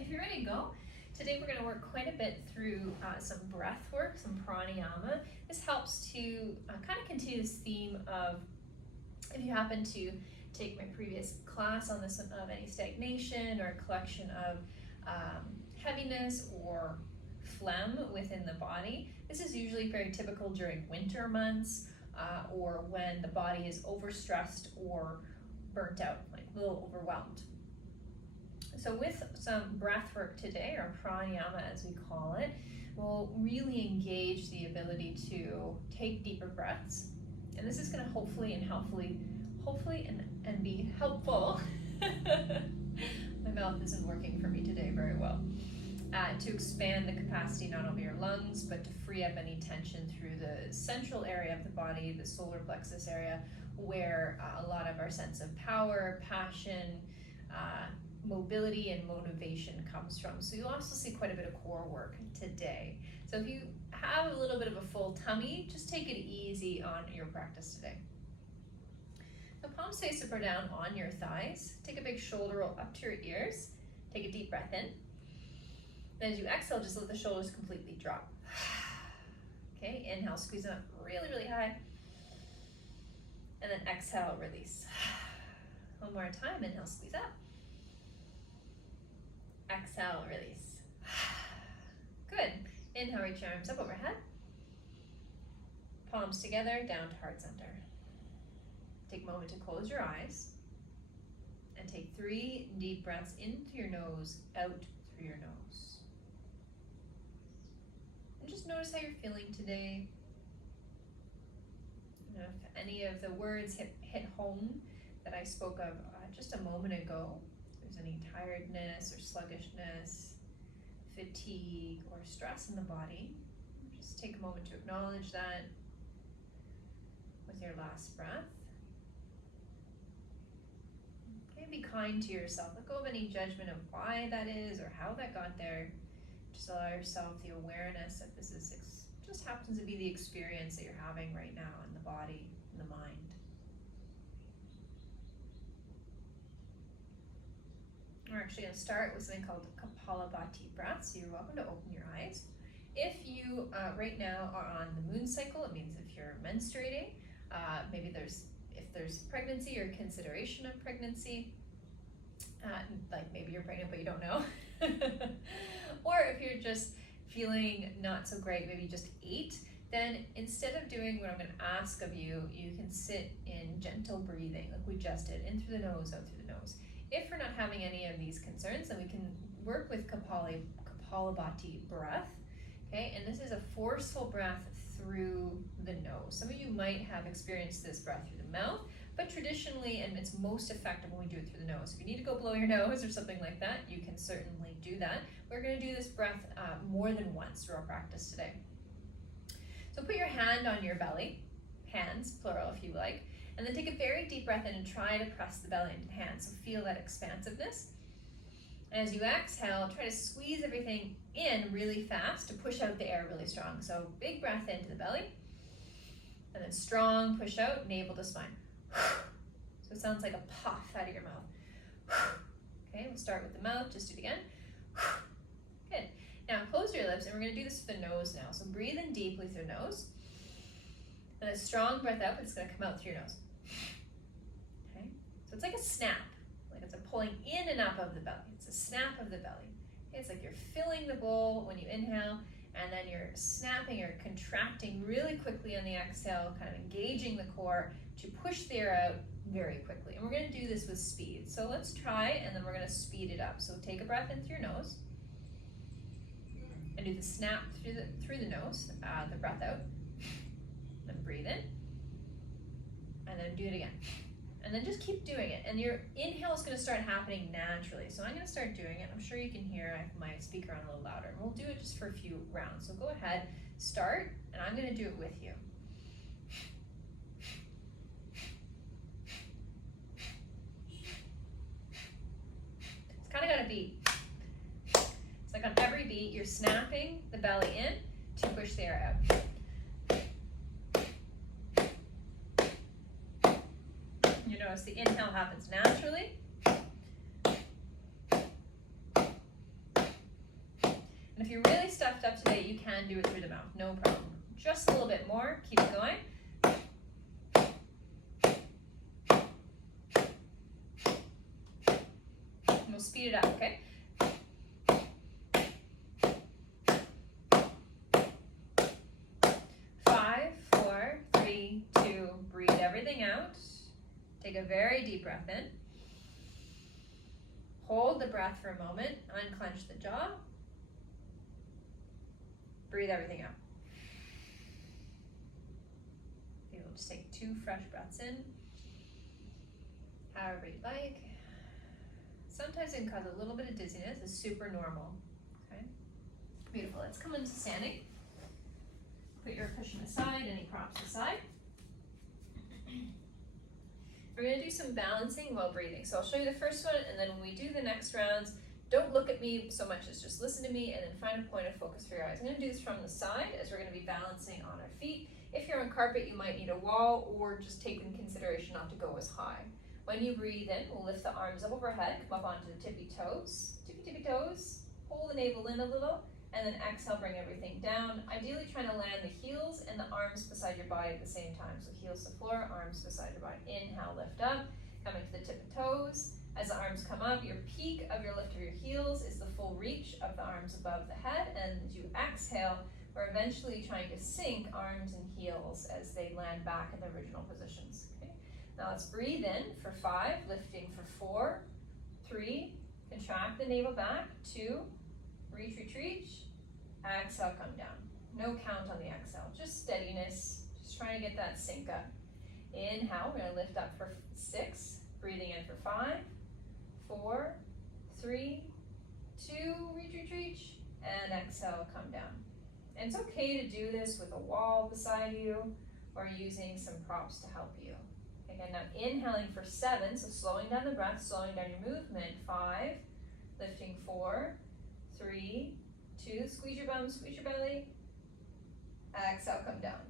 If you're ready to go, today we're going to work quite a bit through some breath work, some pranayama. This helps to kind of continue this theme of, if you happen to take my previous class on this of any stagnation or collection of heaviness or phlegm within the body. This is usually very typical during winter months or when the body is overstressed or burnt out, like a little overwhelmed. So with some breath work today, or pranayama as we call it, we'll really engage the ability to take deeper breaths. And this is going to hopefully and be helpful. My mouth isn't working for me today very well. To expand the capacity not only your lungs, but to free up any tension through the central area of the body, the solar plexus area, where a lot of our sense of power, passion, mobility and motivation comes from. So you'll also see quite a bit of core work today. So if you have a little bit of a full tummy, just take it easy on your practice today. So palms face up or down on your thighs. Take a big shoulder roll up to your ears. Take a deep breath in. Then as you exhale, just let the shoulders completely drop. Okay, inhale, squeeze it up really, really high. And then exhale, release. One more time, inhale, squeeze up. Exhale, release. Good. Inhale, reach your arms up overhead. Palms together, down to heart center. Take a moment to close your eyes. And take 3 deep breaths into your nose, out through your nose. And just notice how you're feeling today. You know, if any of the words hit home that I spoke of just a moment ago, any tiredness or sluggishness, fatigue, or stress in the body, just take a moment to acknowledge that with your last breath. Okay, be kind to yourself. Let go of any judgment of why that is or how that got there. Just allow yourself the awareness that this is just happens to be the experience that you're having right now in the body, in the mind. We're actually going to start with something called Kapalabhati breath, so you're welcome to open your eyes. If you right now are on the moon cycle, it means if you're menstruating, maybe if there's pregnancy or consideration of pregnancy, like maybe you're pregnant but you don't know, or if you're just feeling not so great, maybe you just ate, then instead of doing what I'm going to ask of you, you can sit in gentle breathing like we just did, in through the nose, out through the nose. If we're not having any of these concerns, then we can work with Kapalabhati breath, okay? And this is a forceful breath through the nose. Some of you might have experienced this breath through the mouth, but traditionally, and it's most effective when we do it through the nose. If you need to go blow your nose or something like that, you can certainly do that. We're going to do this breath more than once through our practice today. So put your hand on your belly, hands, plural if you like, and then take a very deep breath in and try to press the belly into the hands. So feel that expansiveness. And as you exhale, try to squeeze everything in really fast to push out the air really strong. So big breath into the belly, and then strong push out, navel to spine. So it sounds like a puff out of your mouth. Okay, we'll start with the mouth, just do it again. Good. Now close your lips, and we're going to do this with the nose now. So breathe in deeply through the nose. And a strong breath out, but it's going to come out through your nose. Okay? So it's like a snap, like it's a pulling in and up of the belly. It's a snap of the belly. Okay? It's like you're filling the bowl when you inhale, and then you're snapping or contracting really quickly on the exhale, kind of engaging the core to push the air out very quickly. And we're going to do this with speed. So let's try, and then we're going to speed it up. So take a breath in through your nose, and do the snap through the nose, the breath out. Then breathe in, and then do it again. And then just keep doing it. And your inhale is going to start happening naturally. So I'm going to start doing it. I'm sure you can hear my speaker on a little louder. And we'll do it just for a few rounds. So go ahead, start, and I'm going to do it with you. It's kind of got a beat. It's like on every beat, you're snapping the belly in to push the air out. You notice the inhale happens naturally. And if you're really stuffed up today, you can do it through the mouth, no problem. Just a little bit more, keep it going. And we'll speed it up, okay? 5, 4, 3, 2, breathe everything out. Take a very deep breath in. Hold the breath for a moment, unclench the jaw. Breathe everything out. You'll just take 2 fresh breaths in, however you like. Sometimes it can cause a little bit of dizziness. It's super normal. Okay, beautiful. Let's come into standing. Put your cushion aside, any props aside. We're going to do some balancing while breathing. So I'll show you the first one, and then when we do the next rounds, don't look at me so much as just listen to me and then find a point of focus for your eyes. I'm going to do this from the side as we're going to be balancing on our feet. If you're on carpet, you might need a wall, or just take in consideration not to go as high. When you breathe in, we'll lift the arms up overhead, come up onto the tippy toes, pull the navel in a little, and then exhale, bring everything down. Ideally trying to land the heels and the arms beside your body at the same time. So heels to floor, arms beside your body. Inhale, lift up, coming to the tip of toes. As the arms come up, your peak of your lift of your heels is the full reach of the arms above the head. And as you exhale, we're eventually trying to sink arms and heels as they land back in the original positions. Okay. Now let's breathe in for 5, lifting for 4, 3, contract the navel back, 2, reach, reach, reach, exhale, come down. No count on the exhale, just steadiness, just trying to get that sink up. Inhale, we're gonna lift up for 6, breathing in for 5, 4, 3, 2, reach, reach, reach, and exhale, come down. And it's okay to do this with a wall beside you or using some props to help you. Again, now inhaling for 7, so slowing down the breath, slowing down your movement, 5, lifting 4, 3, 2, squeeze your bum, squeeze your belly, exhale, come down.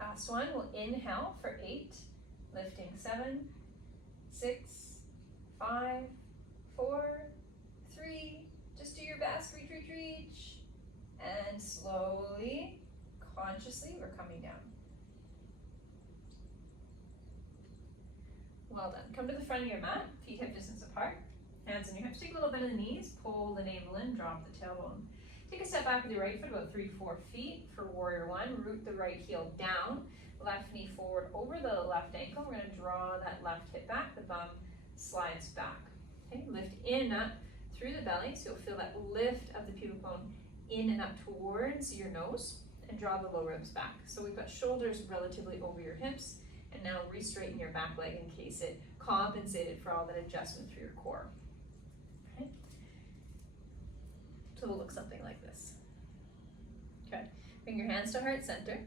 Last one, we'll inhale for 8, lifting 7, 6, 5, 4, 3, just do your best, reach, reach, reach, and slowly, consciously, we're coming down. Well done. Come to the front of your mat, feet hip distance apart, hands on your hips, take a little bend in the knees, pull the navel in, drop the tailbone. Take a step back with your right foot about 3 to 4 feet for warrior 1, root the right heel down, left knee forward over the left ankle. We're going to draw that left hip back, the bum slides back. Okay, lift in, up through the belly, so you'll feel that lift of the pubic bone in and up towards your nose, and draw the low ribs back. So we've got shoulders relatively over your hips, and now re-straighten your back leg in case it compensated for all that adjustment through your core. Okay. So it'll look something like this. Okay, bring your hands to heart center.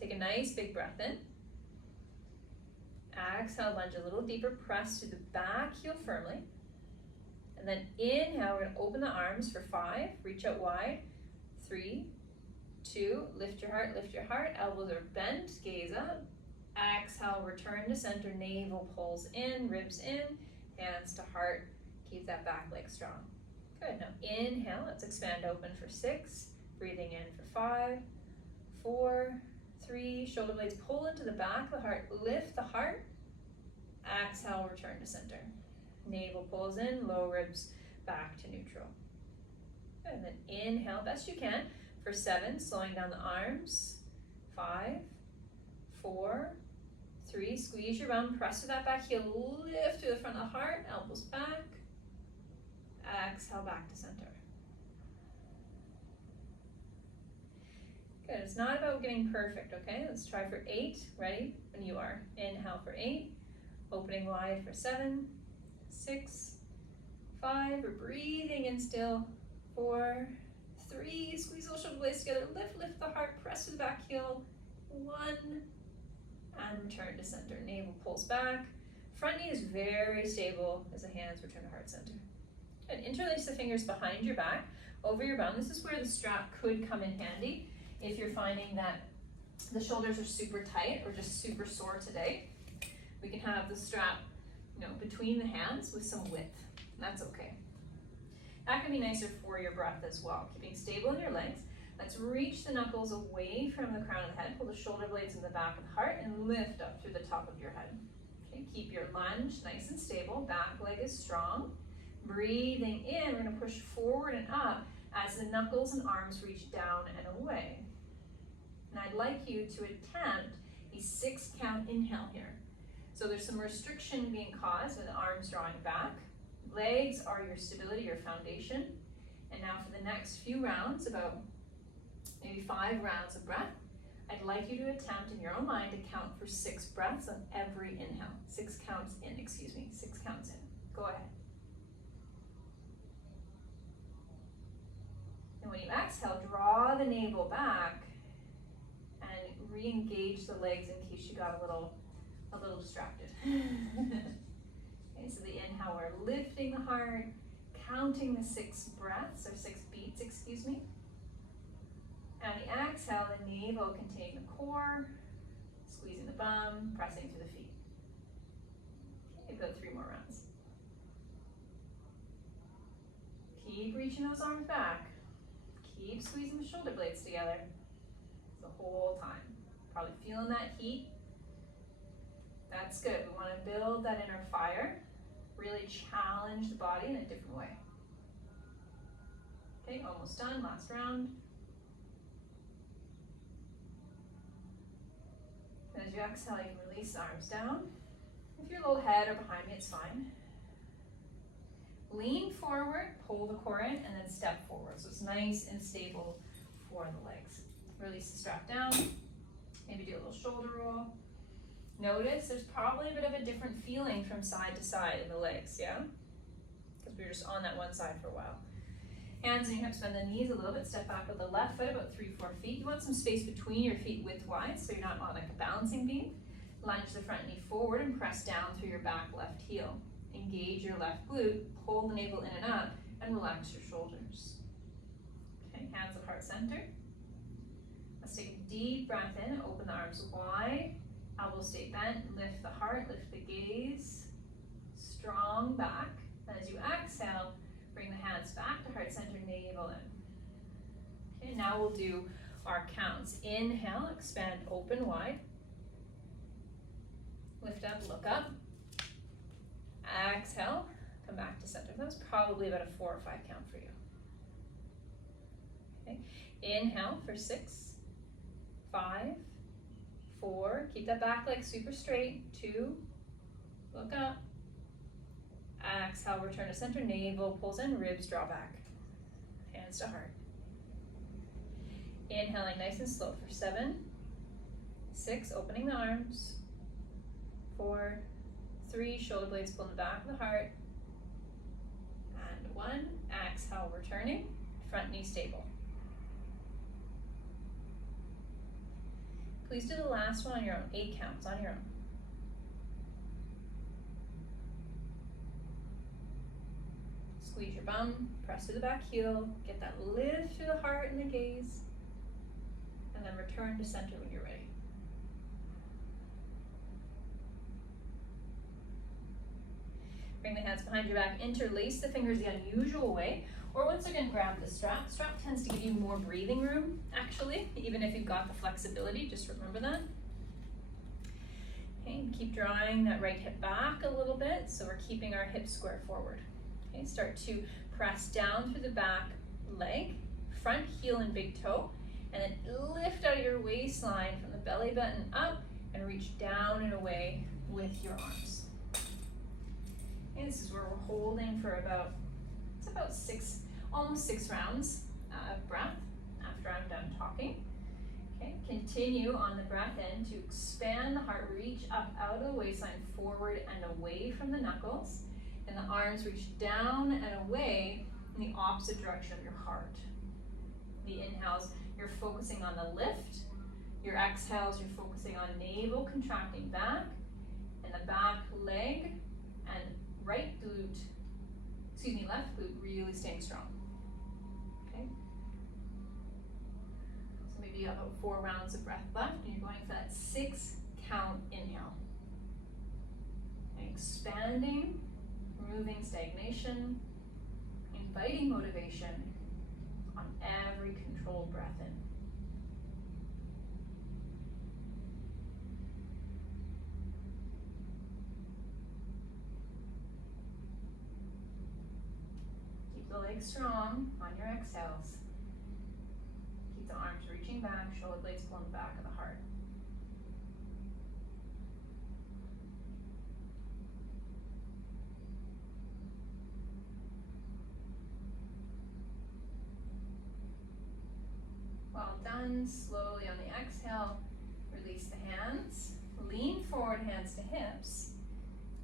Take a nice big breath in. Exhale, lunge a little deeper, press through the back heel firmly. And then inhale, we're gonna open the arms for 5, reach out wide, 3, 2, lift your heart, elbows are bent, gaze up. Exhale, return to center, navel pulls in, ribs in, hands to heart, keep that back leg strong. Good, now inhale, let's expand open for 6, breathing in for 5, 4, 3, shoulder blades pull into the back of the heart, lift the heart, exhale, return to center. Navel pulls in, low ribs back to neutral. Good, and then inhale best you can for 7, slowing down the arms, 5, 4, 3, squeeze your bum, press through that back heel, lift through the front of the heart, elbows back, exhale back to center. Good, it's not about getting perfect, okay? Let's try for 8, ready? When you are. Inhale for 8, opening wide for 7, 6, 5, we're breathing in still, 4, 3, squeeze those shoulder blades together, lift the heart, press through the back heel, 1, and return to center. Navel pulls back, front knee is very stable as the hands return to heart center. And interlace the fingers behind your back, over your bum. This is where the strap could come in handy if you're finding that the shoulders are super tight or just super sore today. We can have the strap between the hands with some width. That's okay. That can be nicer for your breath as well. Keeping stable in your legs. Let's reach the knuckles away from the crown of the head. Pull the shoulder blades in the back of the heart and lift up through the top of your head. Okay, keep your lunge nice and stable. Back leg is strong. Breathing in, we're going to push forward and up as the knuckles and arms reach down and away. And I'd like you to attempt a 6-count inhale here. So there's some restriction being caused with the arms drawing back. Legs are your stability, your foundation. And now for the next few rounds, about maybe 5 rounds of breath, I'd like you to attempt in your own mind to count for 6 breaths on every inhale. 6 counts in, 6 counts in. Go ahead. And when you exhale, draw the navel back and re-engage the legs in case you got a little distracted. Okay, so the inhale, we're lifting the heart, counting the 6 breaths, or 6 beats, And the exhale, the navel containing the core, squeezing the bum, pressing through the feet. Okay, about 3 more rounds. Keep reaching those arms back. Keep squeezing the shoulder blades together the whole time. Probably feeling that heat. That's good. We want to build that inner fire. Really challenge the body in a different way. Okay, almost done. Last round. And as you exhale, you can release the arms down. If you're a little ahead or behind me, it's fine. Lean forward, pull the core in, and then step forward. So it's nice and stable for the legs. Release the strap down. Maybe do a little shoulder roll. Notice there's probably a bit of a different feeling from side to side in the legs, yeah? Because we were just on that one side for a while. Hands on your hips, bend the knees a little bit. Step back with the left foot about 3-4 feet. You want some space between your feet widthwise so you're not on like a balancing beam. Lunge the front knee forward and press down through your back left heel. Engage your left glute, pull the navel in and up, and relax your shoulders. Okay, hands at heart center. Let's take a deep breath in, open the arms wide, elbows stay bent, lift the heart, lift the gaze, strong back. As you exhale, bring the hands back to heart center, navel in. Okay, now we'll do our counts. Inhale, expand, open wide. Lift up, look up. Exhale, come back to center. That was probably about a 4 or 5 count for you. Okay. Inhale for 6, 5, 4. Keep that back leg super straight. 2, look up. Exhale, return to center. Navel pulls in, ribs draw back. Hands to heart. Inhaling nice and slow for 7, 6, opening the arms. 4, 3, shoulder blades pull in the back of the heart. And 1, exhale, returning, front knee stable. Please do the last one on your own, 8 counts on your own. Squeeze your bum, press through the back heel, get that lift through the heart and the gaze, and then return to center when you're ready. Bring the hands behind your back, interlace the fingers the unusual way, or once again grab the strap. Strap tends to give you more breathing room, actually, even if you've got the flexibility, just remember that. Okay, and keep drawing that right hip back a little bit, so we're keeping our hips square forward. Okay, start to press down through the back leg, front heel and big toe, and then lift out of your waistline from the belly button up and reach down and away with your arms. And this is where we're holding for about 6, almost 6 rounds of breath after I'm done talking. Okay, continue on the breath in to expand the heart, reach up out of the waistline, forward and away from the knuckles, and the arms reach down and away in the opposite direction of your heart. The inhales, you're focusing on the lift. Your exhales, you're focusing on navel contracting back, and the back leg and left glute really staying strong. Okay? So maybe you have about 4 rounds of breath left, and you're going for that 6 count inhale. Okay, expanding, removing stagnation, inviting motivation on every controlled breath in. Keep the legs strong on your exhales. Keep the arms reaching back, shoulder blades pulling the back of the heart. Well done. Slowly on the exhale, release the hands. Lean forward, hands to hips.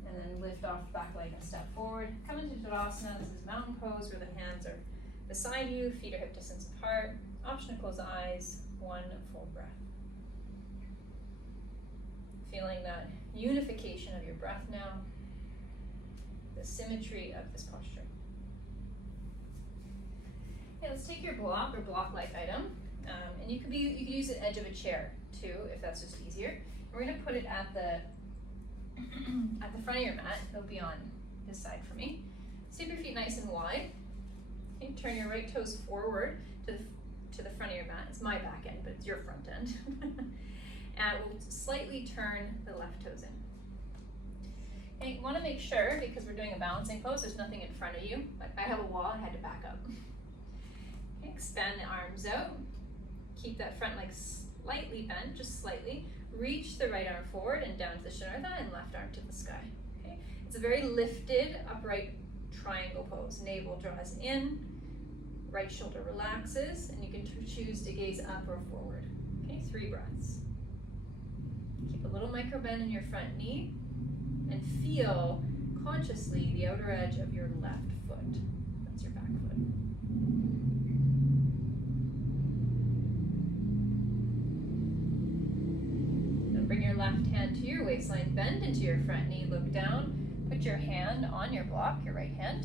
And then lift off the back leg and step forward. Come into Tadasana. This is mountain pose where the hands are beside you, feet are hip distance apart. Option to close the eyes. One full breath. Feeling that unification of your breath now. The symmetry of this posture. Okay, let's take your block or block-like item. And you could use the edge of a chair too, if that's just easier. We're going to put it at the front of your mat. It'll be on this side for me. Sweep your feet nice and wide. Okay, turn your right toes forward to the front of your mat. It's my back end, but it's your front end. And we'll slightly turn the left toes in. And you want to make sure, because we're doing a balancing pose, there's nothing in front of you. Like I have a wall, I had to back up. Okay, expand the arms out. Keep that front leg slightly bent, just slightly. Reach the right arm forward and down to the Shanardha and left arm to the sky. Okay? It's a very lifted, upright triangle pose. Navel draws in, right shoulder relaxes, and you can choose to gaze up or forward. Okay, 3 breaths. Keep a little micro bend in your front knee and feel consciously the outer edge of your left foot. That's your back foot. Bring your left hand to your waistline, bend into your front knee, look down, put your hand on your block, your right hand.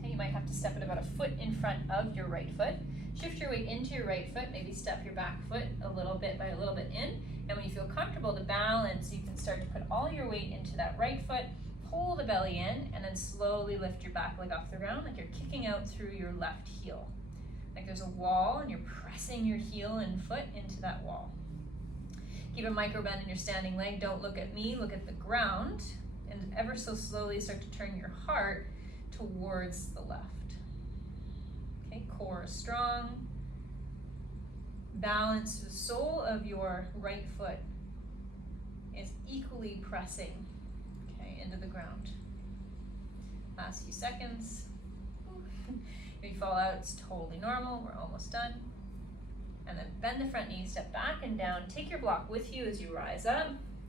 Okay, you might have to step it about a foot in front of your right foot. Shift your weight into your right foot, maybe step your back foot a little bit by a little bit in. And when you feel comfortable to balance, you can start to put all your weight into that right foot, pull the belly in, and then slowly lift your back leg off the ground like you're kicking out through your left heel. Like there's a wall and you're pressing your heel and foot into that wall. Keep a micro bend in your standing leg. Don't look at me, look at the ground. And ever so slowly start to turn your heart towards the left. Okay, core is strong. Balance. The sole of your right foot is equally pressing, okay, into the ground. Last few seconds. If you fall out, it's totally normal. We're almost done. And then bend the front knee, step back and down. Take your block with you as you rise up.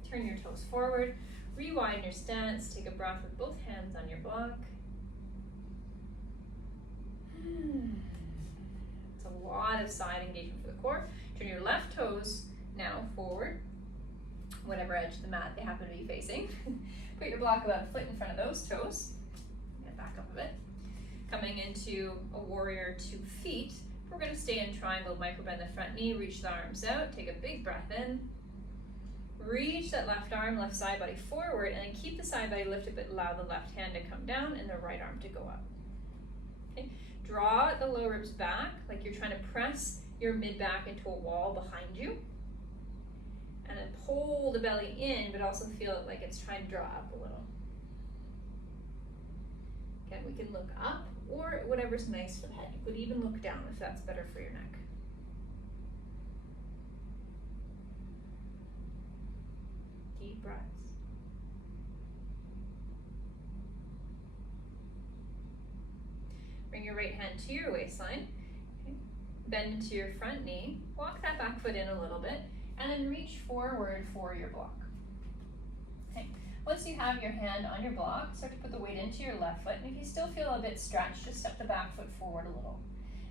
Turn your toes forward. Rewind your stance. Take a breath with both hands on your block. It's a lot of side engagement for the core. Turn your left toes now forward, whatever edge of the mat they happen to be facing. Put your block about a foot in front of those toes. Get back up a bit. Coming into a warrior 2 feet. We're going to stay in triangle, micro bend the front knee, reach the arms out, take a big breath in. Reach that left arm, left side body forward, and then keep the side body lifted, but allow the left hand to come down and the right arm to go up. Okay. Draw the lower ribs back, like you're trying to press your mid-back into a wall behind you. And then pull the belly in, but also feel it like it's trying to draw up a little. Again, we can look up, or whatever's nice for the head. You could even look down if that's better for your neck. Deep breaths. Bring your right hand to your waistline. Okay. Bend into your front knee. Walk that back foot in a little bit, and then reach forward for your block. Okay. Once you have your hand on your block, start to put the weight into your left foot, and if you still feel a bit stretched, just step the back foot forward a little.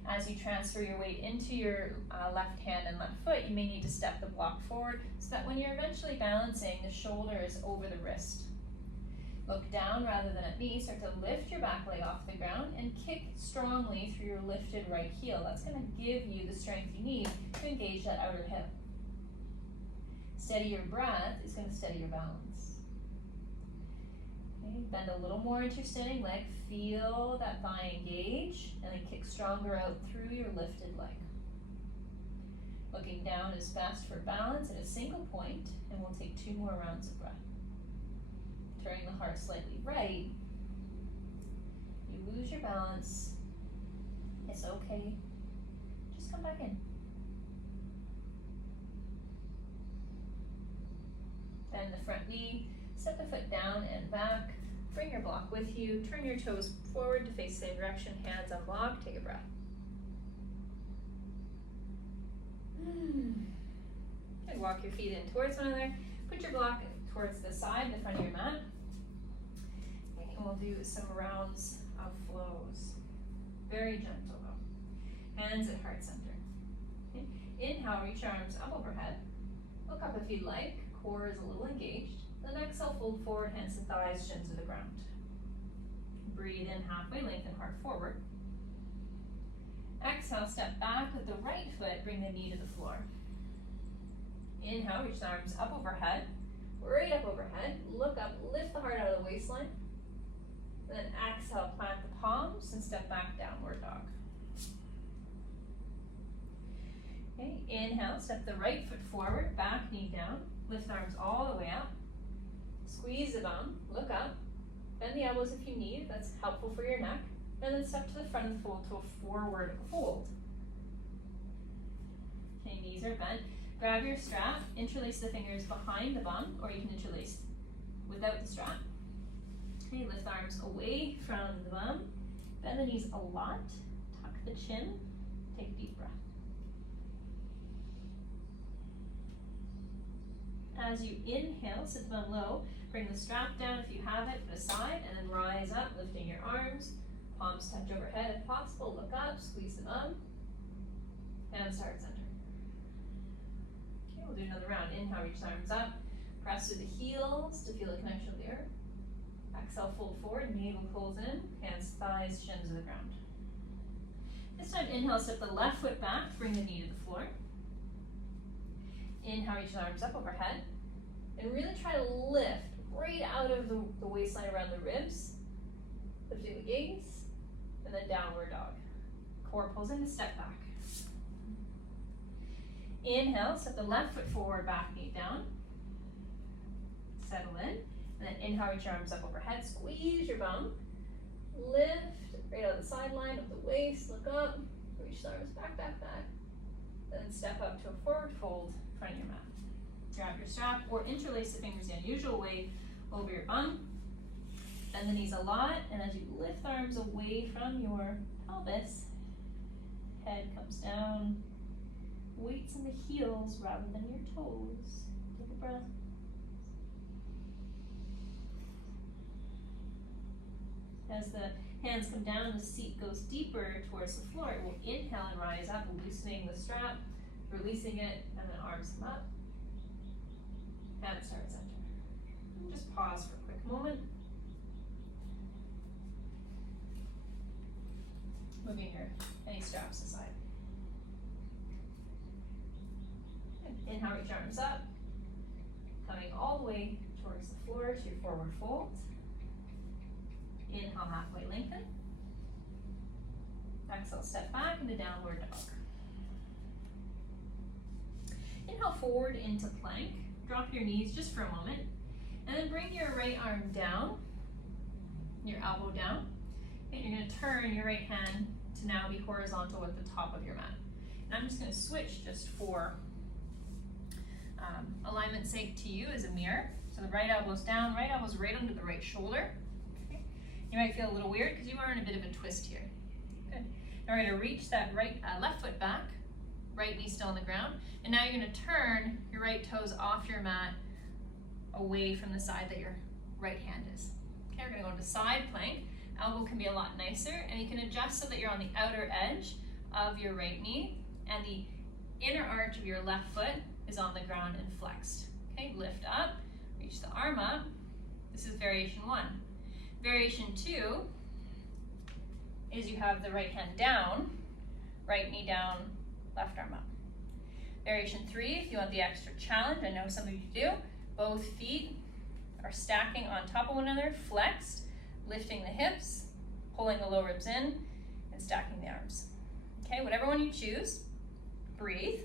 As you transfer your weight into your left hand and left foot, you may need to step the block forward so that when you're eventually balancing, the shoulder is over the wrist. Look down rather than at me. Start to lift your back leg off the ground and kick strongly through your lifted right heel. That's going to give you the strength you need to engage that outer hip. Steady your breath is going to steady your balance. Okay, bend a little more into your standing leg. Feel that thigh engage, and then kick stronger out through your lifted leg. Looking down is best for balance at a single point, and we'll take 2 more rounds of breath. Turning the heart slightly right. You lose your balance. It's okay. Just come back in. Bend the front knee, step the foot down and back. Bring your block with you. Turn your toes forward to face the same direction. Hands unblocked. Take a breath. Okay, walk your feet in towards one another. Put your block towards the side, the front of your mat. Okay, and we'll do some rounds of flows. Very gentle though. Hands at heart center. Okay. Inhale, reach your arms up overhead. Look up if you'd like. Core is a little engaged. Then exhale, fold forward, hands to thighs, shins to the ground. Breathe in halfway, lengthen heart forward. Exhale, step back with the right foot, bring the knee to the floor. Inhale, reach the arms up overhead, right up overhead. Look up, lift the heart out of the waistline. Then exhale, plant the palms and step back, downward dog. Okay, inhale, step the right foot forward, back knee down. Lift the arms all the way up. Squeeze the bum, look up. Bend the elbows if you need, that's helpful for your neck. And then step to the front of the fold to a forward fold. Okay, knees are bent. Grab your strap, interlace the fingers behind the bum, or you can interlace without the strap. Okay, lift the arms away from the bum. Bend the knees a lot. Tuck the chin. Take a deep breath. As you inhale, sit the bum low. Bring the strap down if you have it, put aside, and then rise up, lifting your arms. Palms touch overhead if possible. Look up, squeeze the bum, and start center. Okay, we'll do another round. Inhale, reach the arms up. Press through the heels to feel the connection with the earth. Exhale, fold forward, navel pulls in, hands, thighs, shins to the ground. This time, inhale, step the left foot back, bring the knee to the floor. Inhale, reach the arms up overhead. And really try to lift right out of the waistline around the ribs. Lifting the gaze, and then downward dog. Core pulls in to step back. Inhale, step the left foot forward, back knee down. Settle in, and then inhale, reach your arms up overhead, squeeze your bum. Lift right out of the sideline of the waist, look up, reach the arms back, back, back. And then step up to a forward fold in front of your mat. Grab your strap or interlace the fingers the unusual way over your bum. Bend the knees a lot, and as you lift the arms away from your pelvis, head comes down, weights in the heels rather than your toes. Take a breath. As the hands come down, the seat goes deeper towards the floor. We'll inhale and rise up, loosening the strap, releasing it, and then arms come up. And start center. And just pause for a quick moment. Moving any straps aside. And inhale, reach your arms up. Coming all the way towards the floor to your forward fold. Inhale, halfway lengthen. Exhale, step back into downward dog. Inhale forward into plank. Drop your knees just for a moment. And then bring your right arm down, your elbow down. And you're going to turn your right hand to now be horizontal with the top of your mat. And I'm just going to switch just for alignment's sake to you as a mirror. So the right elbow's down, right elbow's right under the right shoulder. Okay. You might feel a little weird because you are in a bit of a twist here. Good. Now we're going to reach that left foot back, right knee still on the ground. And now you're going to turn your right toes off your mat away from the side that your right hand is. Okay, we're going to go into side plank. Elbow can be a lot nicer, and you can adjust so that you're on the outer edge of your right knee, and the inner arch of your left foot is on the ground and flexed. Okay, lift up, reach the arm up. This is variation 1. Variation 2 is you have the right hand down, right knee down, left arm up. Variation 3, if you want the extra challenge, I know some of you do, both feet are stacking on top of one another, flexed, lifting the hips, pulling the lower ribs in, and stacking the arms. Okay, whatever one you choose, breathe.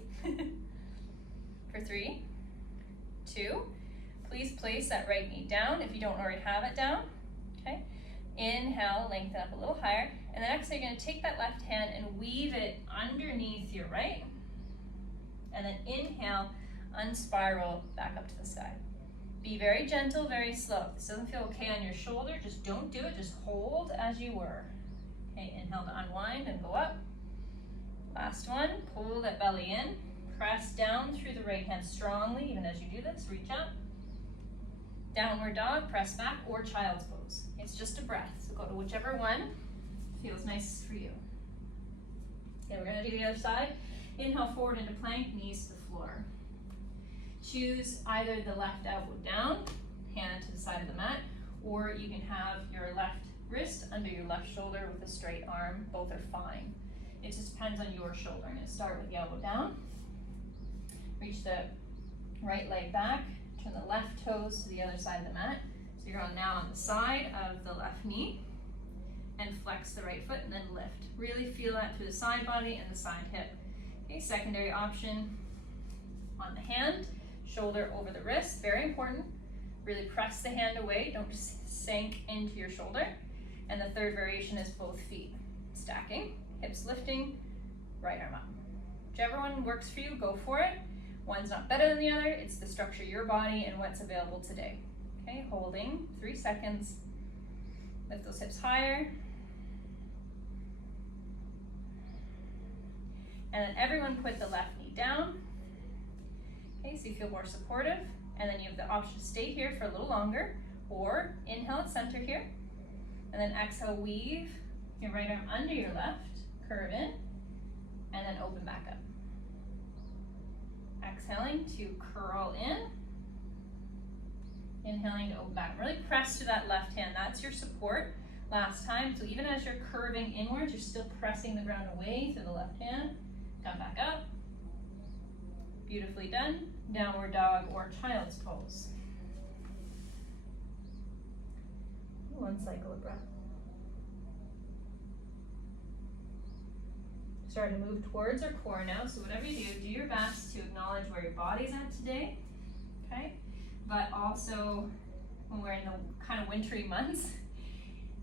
For 3, 2, please place that right knee down if you don't already have it down. Okay, inhale, lengthen up a little higher, and then exhale, you're going to take that left hand and weave it underneath your right, and then inhale, unspiral back up to the sky. Be very gentle, very slow. If this doesn't feel okay on your shoulder, just don't do it, just hold as you were. Okay, inhale to unwind and go up. Last one, pull that belly in, press down through the right hand strongly, even as you do this, reach up. Downward dog, press back, or child's pose. It's just a breath, so go to whichever one feels nice for you. Okay, we're gonna do the other side. Inhale forward into plank, knees to the floor. Choose either the left elbow down, hand to the side of the mat, or you can have your left wrist under your left shoulder with a straight arm. Both are fine. It just depends on your shoulder. I'm going to start with the elbow down. Reach the right leg back, turn the left toes to the other side of the mat. So you're now on the side of the left knee, and flex the right foot and then lift. Really feel that through the side body and the side hip. Okay, secondary option on the hand, shoulder over the wrist, very important. Really press the hand away, don't just sink into your shoulder. And the third variation is both feet. Stacking, hips lifting, right arm up. Whichever one works for you, go for it. One's not better than the other, it's the structure of your body and what's available today. Okay, holding, 3 seconds. Lift those hips higher. And then everyone put the left knee down. Okay, so you feel more supportive. And then you have the option to stay here for a little longer, or inhale at center here. And then exhale, weave your right arm under your left, curve in, and then open back up. Exhaling to curl in. Inhaling to open back. Really press to that left hand. That's your support last time. So even as you're curving inwards, you're still pressing the ground away through the left hand. Come back up. Beautifully done. Downward dog or child's pose. One cycle of breath. Starting to move towards our core now. So whatever you do your best to acknowledge where your body's at today. Okay? But also, when we're in the kind of wintry months,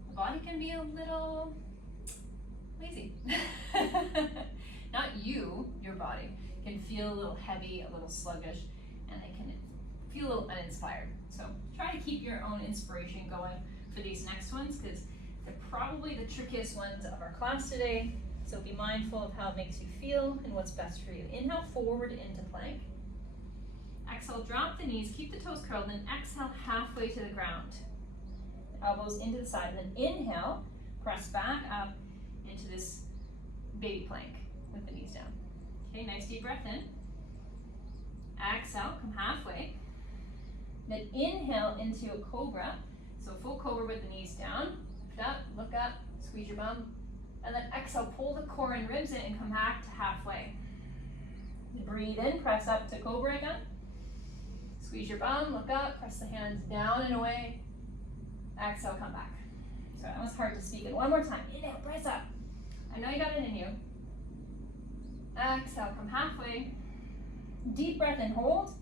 the body can be a little lazy. Not you, your body can feel a little heavy, a little sluggish, and it can feel a little uninspired. So try to keep your own inspiration going for these next ones, because they're probably the trickiest ones of our class today. So be mindful of how it makes you feel and what's best for you. Inhale forward into plank. Exhale, drop the knees, keep the toes curled, and then exhale halfway to the ground. Elbows into the side, and then inhale, press back up into this baby plank with the knees down. Okay, nice deep breath in. Exhale, come halfway. Then inhale into a cobra. So full cobra with the knees down. Lift up, look up, squeeze your bum. And then exhale, pull the core and ribs in and come back to halfway. Breathe in, press up to cobra again. Squeeze your bum, look up, press the hands down and away. Exhale, come back. Sorry, that was hard to speak in. One more time. Inhale, press up. I know you got it in you. Exhale, come halfway. Deep breath in, hold.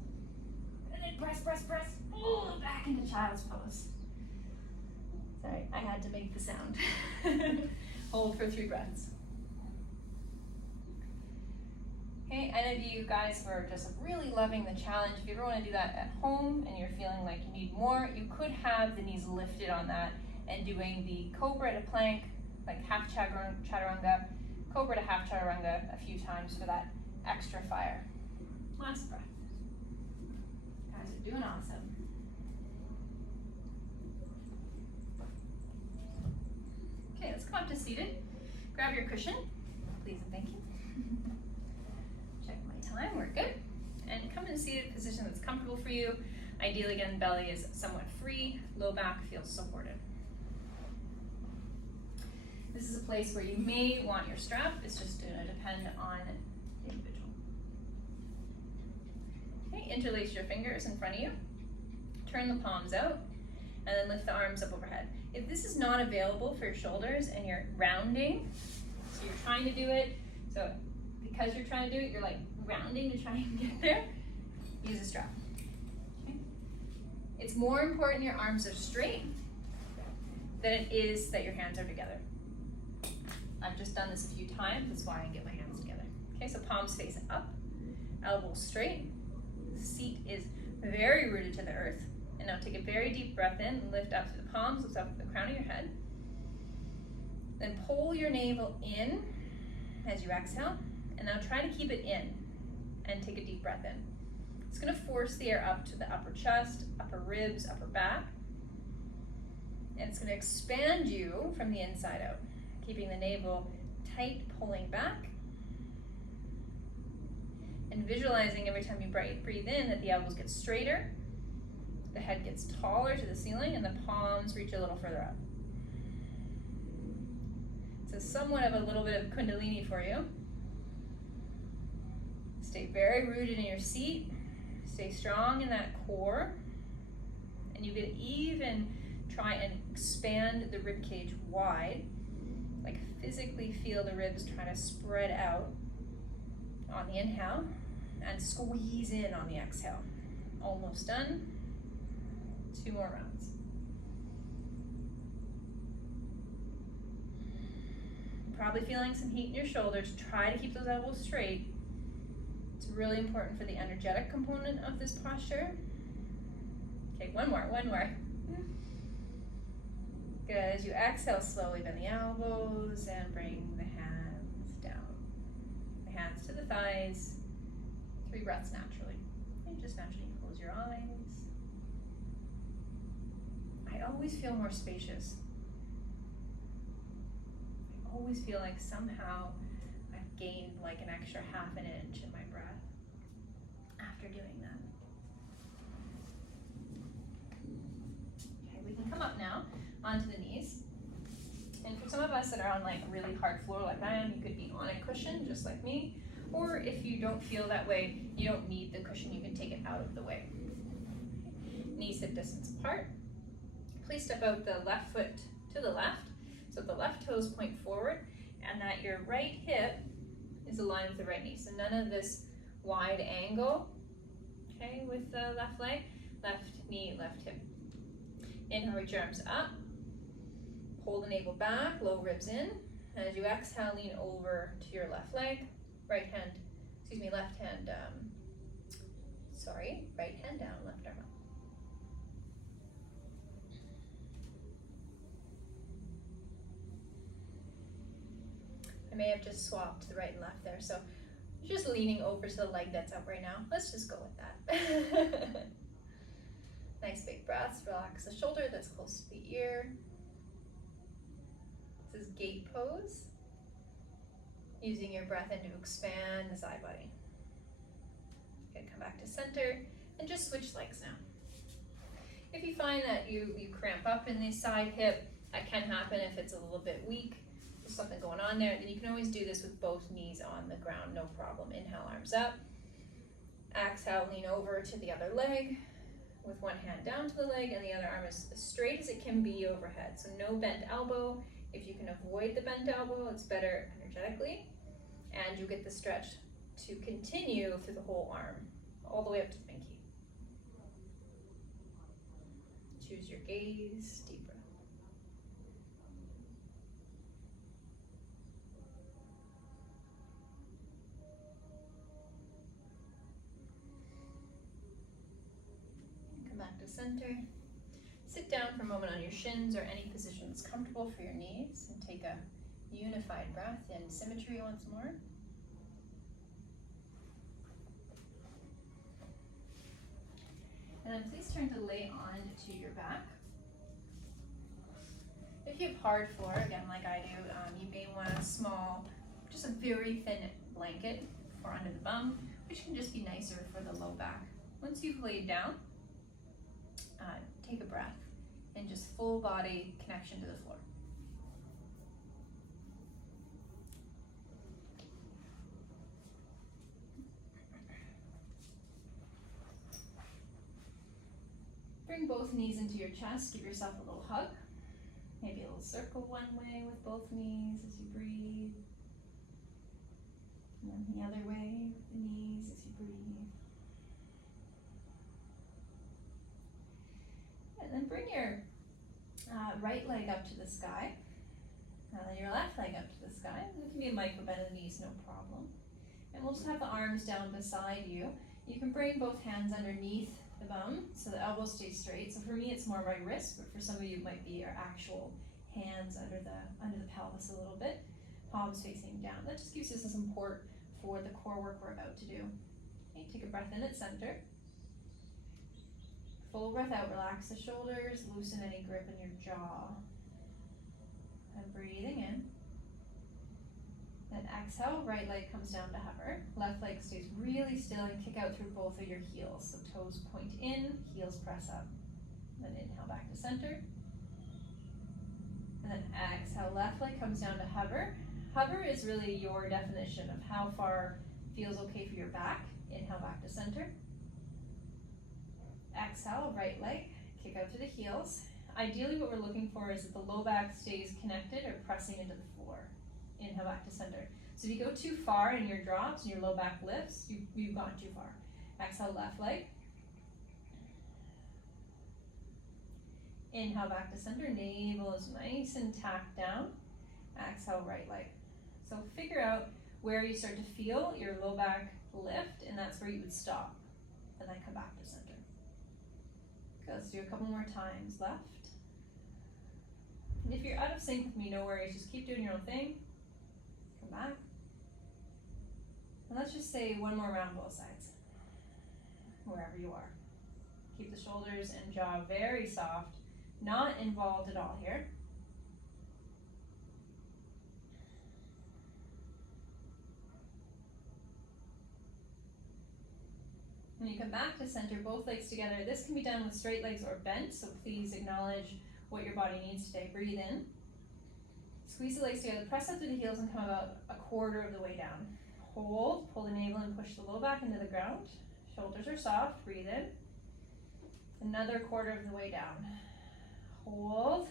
And then press, press, press. Pull back into child's pose. Sorry, I had to make the sound. Hold for 3 breaths. Okay, any of you guys who are just really loving the challenge, if you ever want to do that at home and you're feeling like you need more, you could have the knees lifted on that and doing the cobra to plank, like half chaturanga, cobra to half chaturanga a few times for that extra fire. Last breath. Guys are doing awesome. Okay, let's come up to seated. Grab your cushion, please and thank you. Check my time, we're good. And come in a seated position that's comfortable for you. Ideally, again, belly is somewhat free, low back feels supported. This is a place where you may want your strap. It's just going to depend on the individual. Okay, interlace your fingers in front of you. Turn the palms out, and then lift the arms up overhead. If this is not available for your shoulders and you're rounding, so you're trying to do it, so because you're trying to do it, you're like rounding to try and get there, use a strap. Okay? It's more important your arms are straight than it is that your hands are together. I've just done this a few times, that's why I get my hands together. Okay, so palms face up, elbows straight, seat is very rooted to the earth. And now take a very deep breath in and lift up through the palms, lift up the crown of your head. Then pull your navel in as you exhale, and now try to keep it in and take a deep breath in. It's going to force the air up to the upper chest, upper ribs, upper back. And it's going to expand you from the inside out, keeping the navel tight, pulling back. And visualizing every time you breathe in that the elbows get straighter, the head gets taller to the ceiling, and the palms reach a little further up. So somewhat of a little bit of kundalini for you. Stay very rooted in your seat. Stay strong in that core. And you could even try and expand the rib cage wide. Like physically feel the ribs try to spread out on the inhale and squeeze in on the exhale. Almost done. 2 more rounds. Probably feeling some heat in your shoulders. Try to keep those elbows straight. It's really important for the energetic component of this posture. Okay, one more. Good. As you exhale, slowly bend the elbows and bring the hands down. The hands to the thighs. 3 breaths naturally. And just naturally close your eyes. I always feel more spacious. I always feel like somehow I've gained like an extra ½ an inch in my breath after doing that. Okay, we can come up now onto the knees. And for some of us that are on like a really hard floor like I am, you could be on a cushion just like me. Or if you don't feel that way, you don't need the cushion, you can take it out of the way. Knees hip distance apart. Please step out the left foot to the left, so the left toes point forward, and that your right hip is aligned with the right knee. So none of this wide angle, okay, with the left leg, left knee, left hip. Inhale, reach your arms up, pull the navel back, low ribs in. And as you exhale, lean over to your left leg, right hand down, left hand arm up. I may have just swapped the right and left there, so just leaning over to the leg that's up right now. Let's just go with that. Nice big breaths. Relax the shoulder that's close to the ear. This is gate pose. Using your breath in to expand the side body. Good, come back to center and just switch legs now. If you find that you cramp up in the side hip, that can happen if it's a little bit weak. Something going on there, then you can always do this with both knees on the ground, no problem. Inhale, arms up. Exhale, lean over to the other leg with one hand down to the leg and the other arm as straight as it can be overhead. So no bent elbow. If you can avoid the bent elbow, it's better energetically. And you get the stretch to continue through the whole arm, all the way up to the pinky. Choose your gaze, deep breath. Back to center. Sit down for a moment on your shins or any position that's comfortable for your knees and take a unified breath in symmetry once more. And then please turn to lay on to your back. If you have hard floor, again like I do, you may want a small, just a very thin blanket for under the bum, which can just be nicer for the low back. Once you've laid down, take a breath and just full body connection to the floor. bring both knees into your chest, give yourself a little hug. Maybe a little circle one way with both knees as you breathe. And then the other way with the knees as you breathe. And then bring your right leg up to the sky. And then your left leg up to the sky. It can be a micro bend of the knees, no problem. And we'll just have the arms down beside you. You can bring both hands underneath the bum so the elbow stays straight. So for me it's more my wrist, but for some of you it might be your actual hands under the pelvis a little bit. Palms facing down. That just gives you some support for the core work we're about to do. Okay, take a breath in at center. Full breath out, relax the shoulders, loosen any grip in your jaw. And breathing in. Then exhale, right leg comes down to hover. Left leg stays really still and kick out through both of your heels. So toes point in, heels press up. Then inhale back to center. And then exhale, left leg comes down to hover. Hover is really your definition of how far feels okay for your back. Inhale back to center. Exhale, right leg, kick out to the heels. Ideally what we're looking for is that the low back stays connected or pressing into the floor. Inhale back to center. So if you go too far in your drops and your low back lifts, you've gone too far. Exhale, left leg. Inhale back to center, navel is nice and tacked down. Exhale, right leg. So figure out where you start to feel your low back lift, and that's where you would stop. And then come back to center. Okay, let's do a couple more times. Left. And if you're out of sync with me, no worries, just keep doing your own thing. Come back. And let's just say one more round both sides. Wherever you are. Keep the shoulders and jaw very soft, not involved at all here. When you come back to center, both legs together. This can be done with straight legs or bent, so please acknowledge what your body needs today. Breathe in. Squeeze the legs together, press up through the heels and come about a quarter of the way down. Hold, pull the navel and push the low back into the ground. Shoulders are soft, breathe in. Another quarter of the way down. Hold,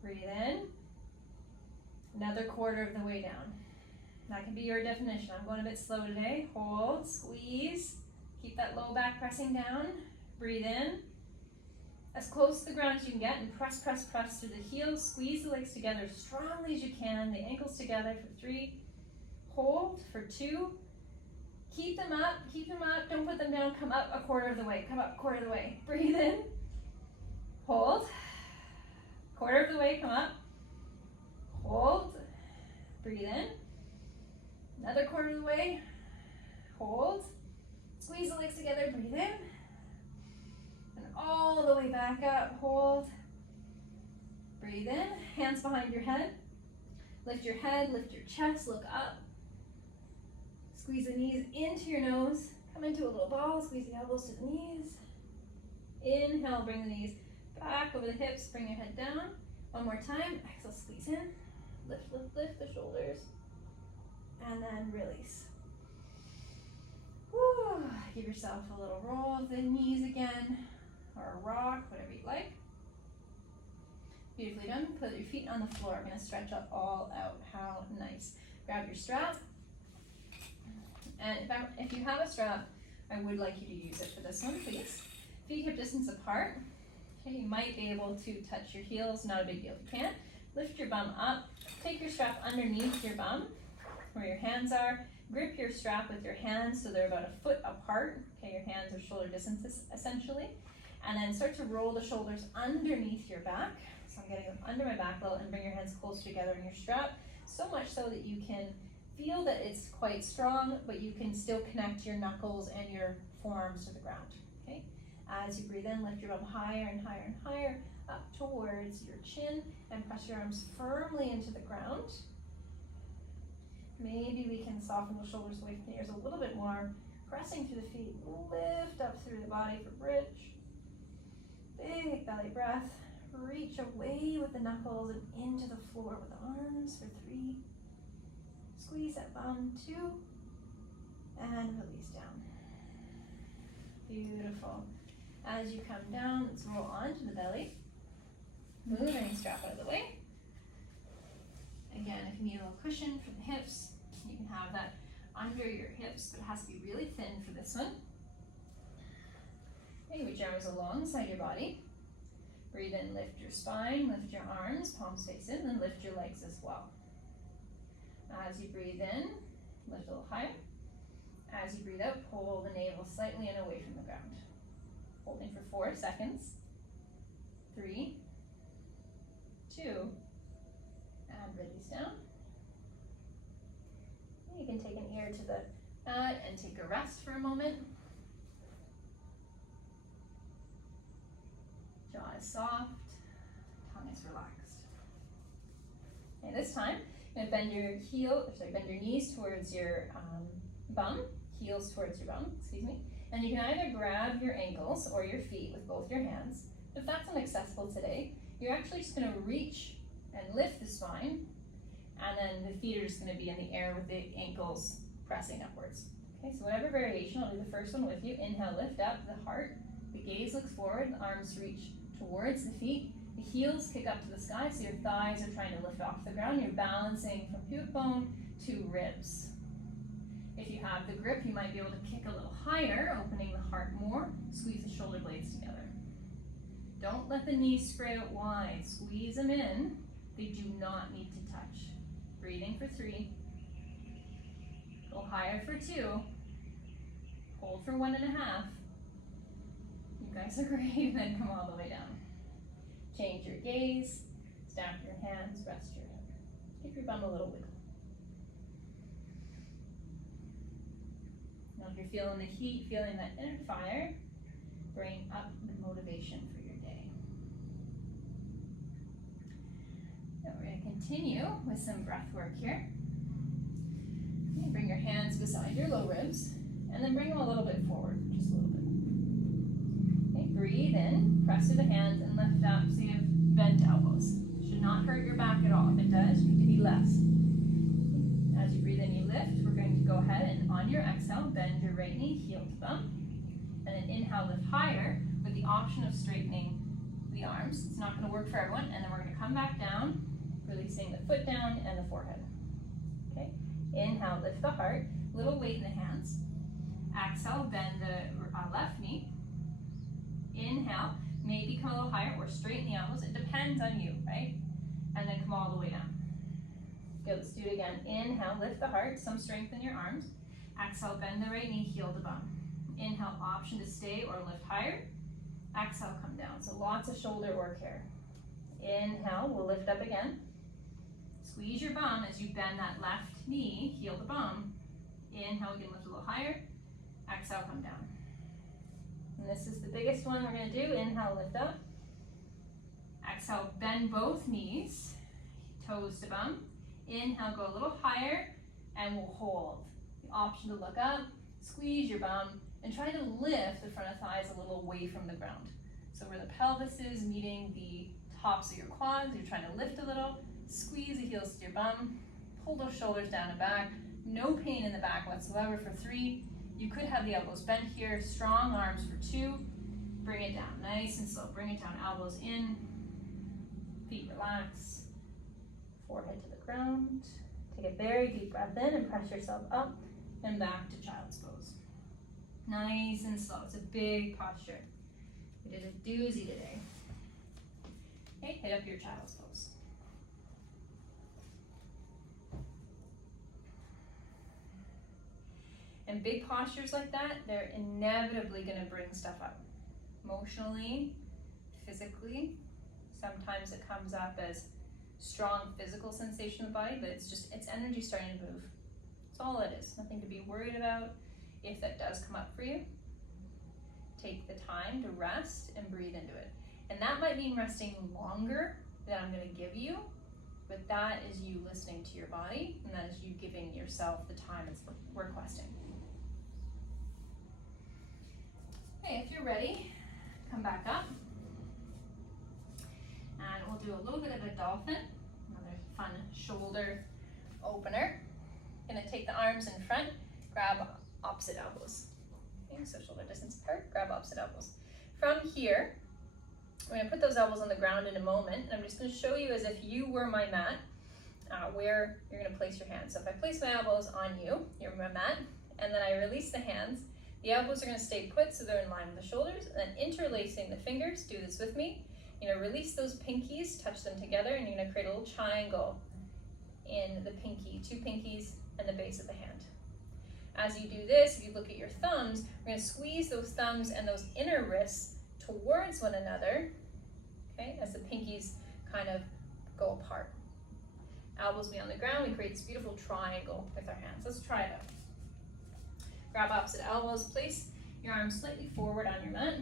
breathe in. Another quarter of the way down. That can be your definition. I'm going a bit slow today. Hold, squeeze. Keep that low back pressing down. Breathe in. As close to the ground as you can get and press, press, press through the heels. Squeeze the legs together as strongly as you can. The ankles together for 3. Hold for 2. Keep them up, don't put them down. Come up a quarter of the way, come up a quarter of the way. Breathe in. Hold. Quarter of the way, come up. Hold. Breathe in. Another quarter of the way. Hold. Squeeze the legs together, breathe in. And all the way back up, hold. Breathe in, hands behind your head. Lift your head, lift your chest, look up. Squeeze the knees into your nose. Come into a little ball, squeeze the elbows to the knees. Inhale, bring the knees back over the hips, bring your head down. One more time, exhale, squeeze in. Lift, lift, lift the shoulders. And then release. Whew. Give yourself a little roll of the knees again, or a rock, whatever you like. Beautifully done. Put your feet on the floor. We're going to stretch up all out. How nice. Grab your strap. And if you have a strap, I would like you to use it for this one, please. Feet hip distance apart. Okay, you might be able to touch your heels. Not a big deal if you can't. Lift your bum up. Take your strap underneath your bum, where your hands are. Grip your strap with your hands so they're about a foot apart. Okay, your hands are shoulder distance essentially. And then start to roll the shoulders underneath your back. So I'm getting them under my back a little, and bring your hands close together in your strap. So much so that you can feel that it's quite strong, but you can still connect your knuckles and your forearms to the ground. Okay. As you breathe in, lift your bum higher and higher and higher up towards your chin, and press your arms firmly into the ground. Maybe we can soften the shoulders away from the ears a little bit more. Pressing through the feet, lift up through the body for bridge. Big belly breath. Reach away with the knuckles and into the floor with the arms for 3. Squeeze that bum, 2. And release down. Beautiful. As you come down, let's roll onto the belly. Move any strap out of the way. Again, if you need a little cushion for the hips, you can have that under your hips, but it has to be really thin for this one. Okay, reach your arms alongside your body. Breathe in, lift your spine, lift your arms, palms face in, then lift your legs as well. As you breathe in, lift a little higher. As you breathe out, pull the navel slightly in away from the ground. Holding for 4 seconds. 3, 2, and release down. You can take an ear to the mat and take a rest for a moment. Jaw is soft, tongue is relaxed. Okay, this time, you're gonna bend your knees towards your bum, heels towards your bum, excuse me. And you can either grab your ankles or your feet with both your hands. If that's inaccessible today, you're actually just gonna reach and lift the spine, and then the feet are just gonna be in the air with the ankles pressing upwards. Okay, so whatever variation, I'll do the first one with you. Inhale, lift up the heart, the gaze looks forward, the arms reach towards the feet, the heels kick up to the sky, so your thighs are trying to lift off the ground. You're balancing from pubic bone to ribs. If you have the grip, you might be able to kick a little higher, opening the heart more, squeeze the shoulder blades together. Don't let the knees spread out wide, squeeze them in. They do not need to touch. Breathing for 3, go higher for 2, hold for 1.5. You guys are great, then come all the way down. Change your gaze, stack your hands, rest your hip. Give your bum a little wiggle. Now if you're feeling the heat, feeling that inner fire, bring up the motivation for your day. Now we're going to continue with some breath work here. Okay, bring your hands beside your low ribs, and then bring them a little bit forward, just a little bit. Okay, breathe in, press through the hands, and lift up so you have bent elbows. Should not hurt your back at all. If it does, you need to be less. As you breathe in, you lift. We're going to go ahead and on your exhale, bend your right knee, heel to thumb. And then inhale, lift higher with the option of straightening the arms. It's not going to work for everyone. And then we're going to come back down, releasing the foot down and the forehead. Okay. Inhale, lift the heart, little weight in the hands. Exhale, bend the left knee. Inhale, maybe come a little higher or straighten the elbows. It depends on you, right? And then come all the way down. Good, let's do it again. Inhale, lift the heart, some strength in your arms. Exhale, bend the right knee, heel to bum. Inhale, option to stay or lift higher. Exhale, come down. So lots of shoulder work here. Inhale, we'll lift up again. Squeeze your bum as you bend that left knee, heel to bum. Inhale, we can lift a little higher. Exhale, come down. And this is the biggest one we're going to do. Inhale, lift up. Exhale, bend both knees, toes to bum. Inhale, go a little higher, and we'll hold. The option to look up, squeeze your bum, and try to lift the front of thighs a little away from the ground. So where the pelvis is meeting the tops of your quads, you're trying to lift a little, squeeze the heels to your bum, pull those shoulders down and back. No pain in the back whatsoever for 3. You could have the elbows bent here, strong arms for 2. Bring it down, nice and slow. Bring it down, elbows in, feet relax, forehead to the ground. Take a very deep breath in and press yourself up and back to child's pose. Nice and slow, it's a big posture. We did a doozy today. Okay, hit up your child's pose. And big postures like that, they're inevitably going to bring stuff up. Emotionally, physically. Sometimes it comes up as strong physical sensation of the body, but it's energy starting to move. That's all it is. Nothing to be worried about. If that does come up for you, take the time to rest and breathe into it. And that might mean resting longer than I'm going to give you, but that is you listening to your body, and that is you giving yourself the time it's requesting. Okay, if you're ready, come back up. And we'll do a little bit of a dolphin, another fun shoulder opener. Gonna take the arms in front, grab opposite elbows. Okay, so shoulder distance apart, grab opposite elbows. From here, I'm going to put those elbows on the ground in a moment, and I'm just going to show you as if you were my mat, where you're going to place your hands. So if I place my elbows on you, you're my mat, and then I release the hands, the elbows are going to stay put so they're in line with the shoulders, and then interlacing the fingers, do this with me. You're going to release those pinkies, touch them together, and you're going to create a little triangle in the pinky, two pinkies, and the base of the hand. As you do this, if you look at your thumbs, we're going to squeeze those thumbs and those inner wrists towards one another, okay, as the pinkies kind of go apart. Elbows be on the ground, we create this beautiful triangle with our hands. Let's try it out. Grab opposite elbows, place your arms slightly forward on your mat.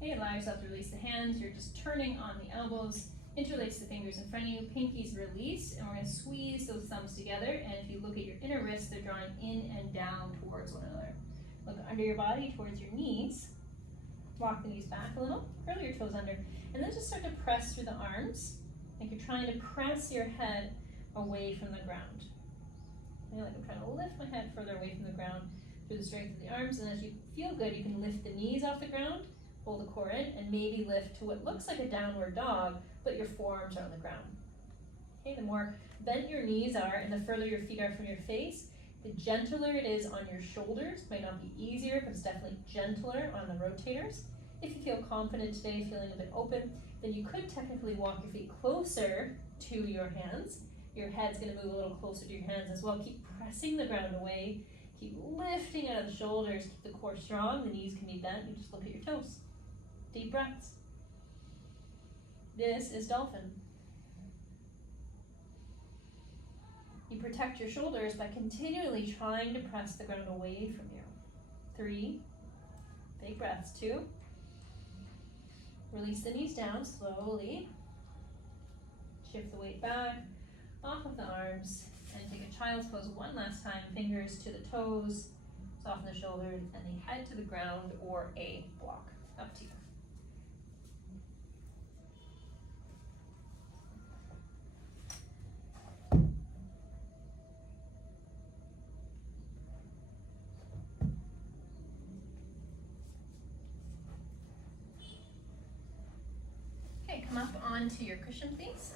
Okay, allow yourself to release the hands. You're just turning on the elbows, interlace the fingers in front of you, pinkies release, and we're going to squeeze those thumbs together. And if you look at your inner wrists, they're drawing in and down towards one another. Look under your body, towards your knees. Walk the knees back a little, curl your toes under, and then just start to press through the arms, like you're trying to press your head away from the ground. Okay, like I'm trying to lift my head further away from the ground through the strength of the arms, and as you feel good, you can lift the knees off the ground, pull the core in, and maybe lift to what looks like a downward dog, but your forearms are on the ground. Okay, the more bent your knees are and the further your feet are from your face, the gentler it is on your shoulders. Might not be easier, but it's definitely gentler on the rotators. If you feel confident today, feeling a bit open, then you could technically walk your feet closer to your hands. Your head's going to move a little closer to your hands as well. Keep pressing the ground away. Keep lifting out of the shoulders. Keep the core strong. The knees can be bent. You just look at your toes. Deep breaths. This is dolphin. You protect your shoulders by continually trying to press the ground away from you. 3, big breaths. 2, release the knees down slowly. Shift the weight back off of the arms and take a child's pose one last time. Fingers to the toes, soften the shoulders, and the head to the ground or a block. Up to you. Come up onto your cushion, please.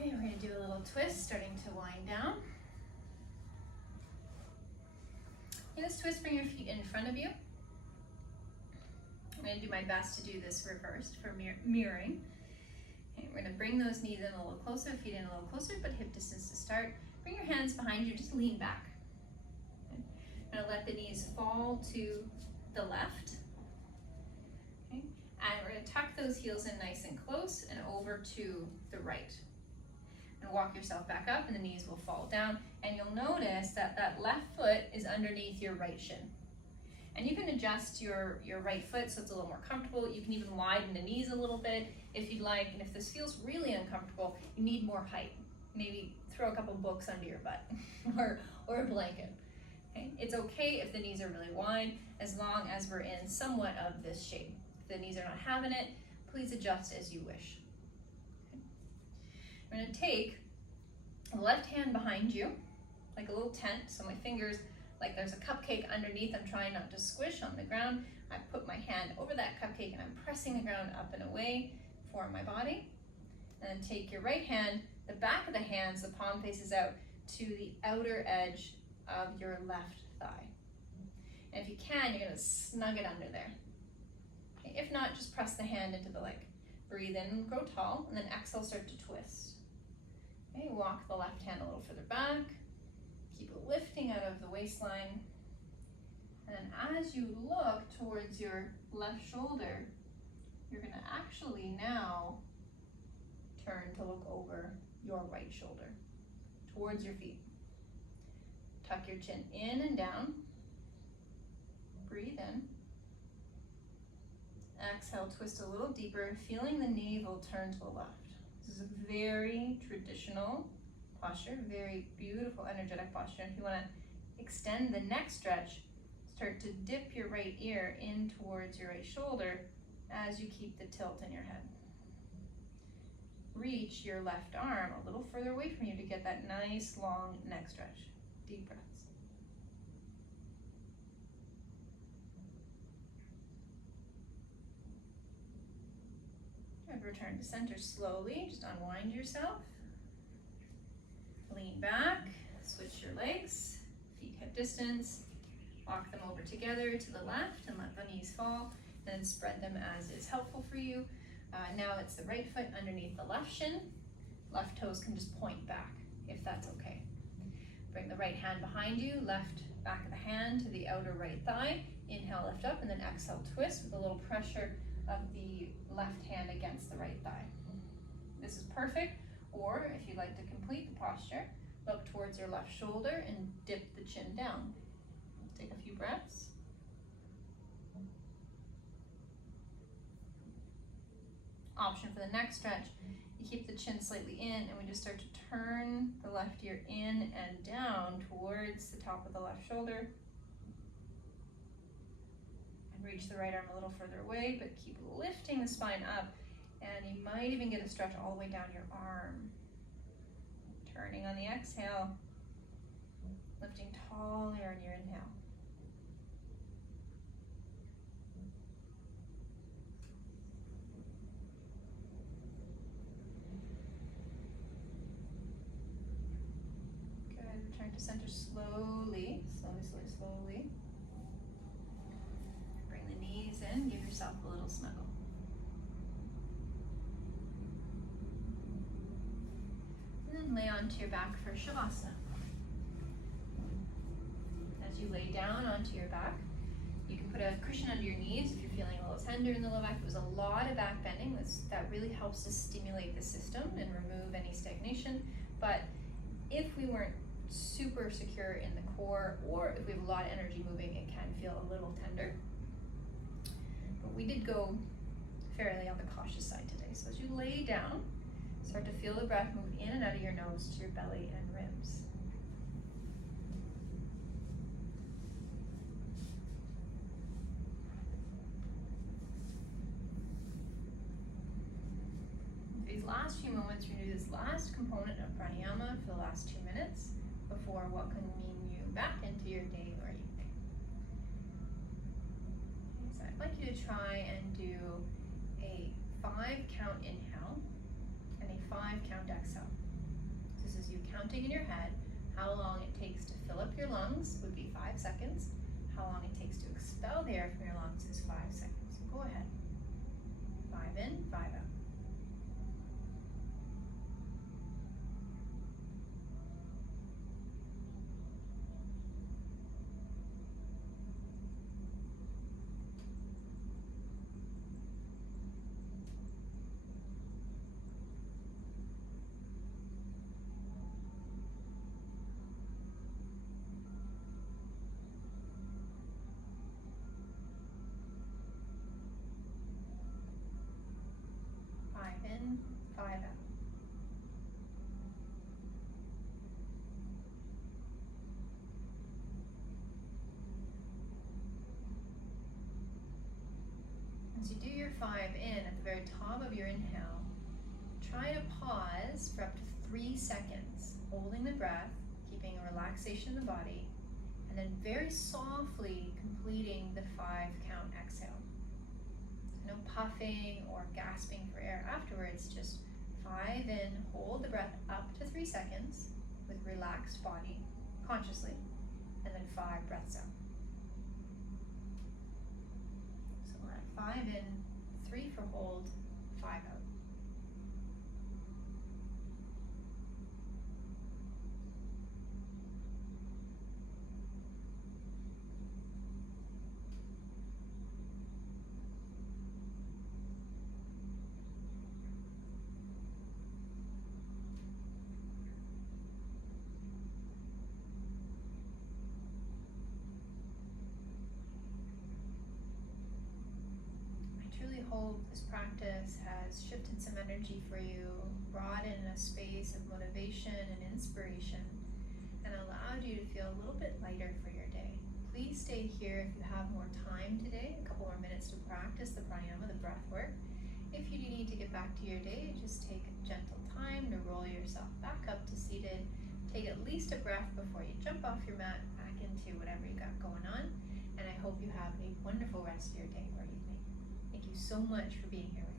Okay, we're going to do a little twist, starting to wind down. Okay, this twist, bring your feet in front of you. I'm going to do my best to do this reversed for mirroring. Okay, we're going to bring those knees in a little closer, feet in a little closer, but hip distance to start. Bring your hands behind you, just lean back. Okay. I'm going to let the knees fall to the left. And we're going to tuck those heels in nice and close and over to the right. And walk yourself back up and the knees will fall down. And you'll notice that that left foot is underneath your right shin. And you can adjust your right foot so it's a little more comfortable. You can even widen the knees a little bit if you'd like. And if this feels really uncomfortable, you need more height. Maybe throw a couple books under your butt or a blanket. Okay? It's okay if the knees are really wide as long as we're in somewhat of this shape. If the knees are not having it, please adjust as you wish. Okay. I'm going to take the left hand behind you, like a little tent, so my fingers, like there's a cupcake underneath, I'm trying not to squish on the ground. I put my hand over that cupcake and I'm pressing the ground up and away for my body. And then take your right hand, the back of the hands, the palm faces out to the outer edge of your left thigh. And if you can, you're going to snug it under there. Okay, if not, just press the hand into the leg. Breathe in, grow tall, and then exhale, start to twist. Okay, walk the left hand a little further back. Keep it lifting out of the waistline. And then as you look towards your left shoulder, you're going to actually now turn to look over your right shoulder, towards your feet. Tuck your chin in and down. Breathe in. Exhale, twist a little deeper, feeling the navel turn to the left. This is a very traditional posture, very beautiful, energetic posture. If you want to extend the neck stretch, start to dip your right ear in towards your right shoulder as you keep the tilt in your head. Reach your left arm a little further away from you to get that nice long neck stretch. Deep breaths. return to center slowly. Just unwind yourself. Lean back, switch your legs, feet hip distance. Walk them over together to the left and let the knees fall. Then spread them as is helpful for you. Now it's the right foot underneath the left shin. Left toes can just point back if that's okay. Bring the right hand behind you, left back of the hand to the outer right thigh. Inhale, lift up, and then exhale, twist with a little pressure of the left hand against the right thigh. This is perfect. Or if you'd like to complete the posture, look towards your left shoulder and dip the chin down. Take a few breaths. Option for the next stretch, you keep the chin slightly in and we just start to turn the left ear in and down towards the top of the left shoulder. And reach the right arm a little further away, but keep lifting the spine up, and you might even get a stretch all the way down your arm. Turning on the exhale, lifting taller on your inhale. Return to center slowly. Bring the knees in, give yourself a little snuggle. And then lay onto your back for Shavasana. As you lay down onto your back, you can put a cushion under your knees if you're feeling a little tender in the low back. There's a lot of back bending. That really helps to stimulate the system and remove any stagnation. But if we weren't super secure in the core, or if we have a lot of energy moving, it can feel a little tender. But we did go fairly on the cautious side today. So as you lay down, start to feel the breath move in and out of your nose to your belly and ribs. These last few moments, we're going to do this last component of pranayama for the last 2 minutes before welcoming you back into your day or evening. So I'd like you to try and do a 5-count inhale and a 5-count exhale. This is you counting in your head how long it takes to fill up your lungs would be 5 seconds. How long it takes to expel the air from your lungs is 5 seconds. So go ahead. 5 in, 5 out. In, 5 out. As you do your 5 in, at the very top of your inhale, try to pause for up to 3 seconds, holding the breath, keeping a relaxation in the body, and then very softly completing the 5-count exhale. No puffing or gasping for air afterwards, just 5 in, hold the breath up to 3 seconds with relaxed body, consciously, and then 5 breaths out. So we're at 5 in, 3 for hold, 5 out. Hope this practice has shifted some energy for you, brought in a space of motivation and inspiration, and allowed you to feel a little bit lighter for your day. Please stay here if you have more time today, a couple more minutes to practice the pranayama, the breath work. If you need to get back to your day, just take a gentle time to roll yourself back up to seated. Take at least a breath before you jump off your mat back into whatever you got going on, and I hope you have a wonderful rest of your day or evening. Thank you so much for being here with me.